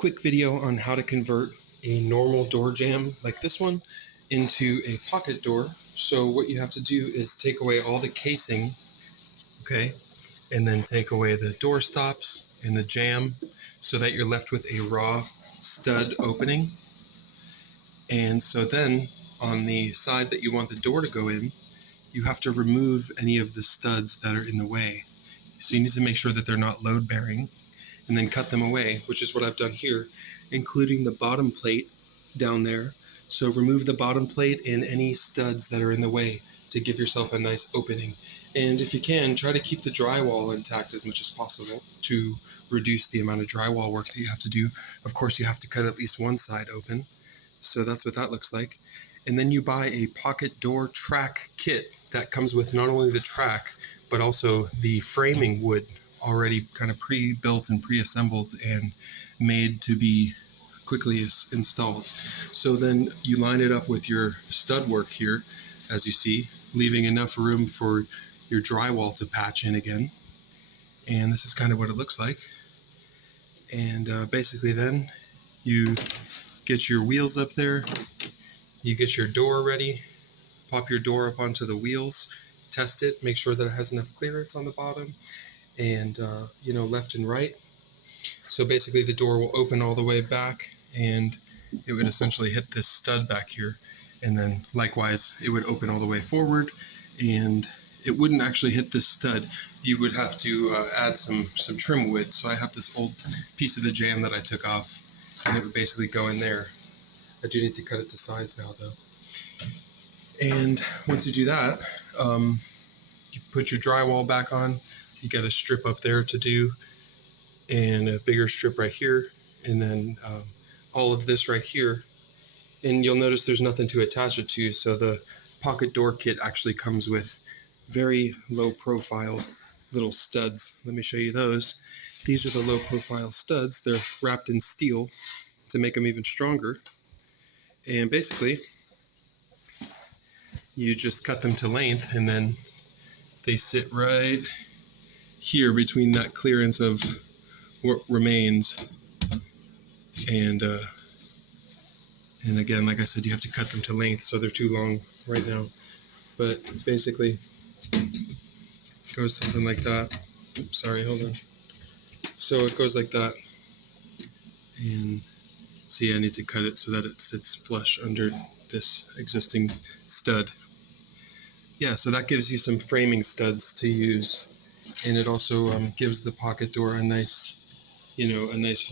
quick video on how to convert a normal door jamb like this one into a pocket door. So what you have to do is take away all the casing, okay, and then take away the door stops and the jamb so that you're left with a raw stud opening. And so then on the side that you want the door to go in, you have to remove any of the studs that are in the way. So you need to make sure that they're not load bearing and then cut them away, which is what I've done here, including the bottom plate down there. So remove the bottom plate and any studs that are in the way to give yourself a nice opening. And if you can, try to keep the drywall intact as much as possible to reduce the amount of drywall work that you have to do. Of course, you have to cut at least one side open. So that's what that looks like. And then you buy a pocket door track kit that comes with not only the track, but also the framing wood already kind of pre-built and pre-assembled and made to be quickly installed. So then you line it up with your stud work here, as you see, leaving enough room for your drywall to patch in again. And this is kind of what it looks like. And basically then you get your wheels up there, you get your door ready, pop your door up onto the wheels, test it, make sure that it has enough clearance on the bottom and left and right. So basically the door will open all the way back and it would essentially hit this stud back here, and then likewise it would open all the way forward and it wouldn't actually hit this stud. You would have to add some trim wood. So I have this old piece of the jamb that I took off and it would basically go in there. I do need to cut it to size now though. And once you do that, you put your drywall back on. You got a strip up there to do and a bigger strip right here, and then all of this right here. And you'll notice there's nothing to attach it to, so the pocket door kit actually comes with very low profile little studs. Let me show you those. These are the low profile studs. They're wrapped in steel to make them even stronger. And basically you just cut them to length, and then they sit right here between that clearance of what remains. And again, like I said, you have to cut them to length, so they're too long right now. But basically it goes something like that. Oops, sorry, hold on. So it goes like that. And see, I need to cut it so that it sits flush under this existing stud. Yeah, so that gives you some framing studs to use, and it also gives the pocket door a nice, a nice hold.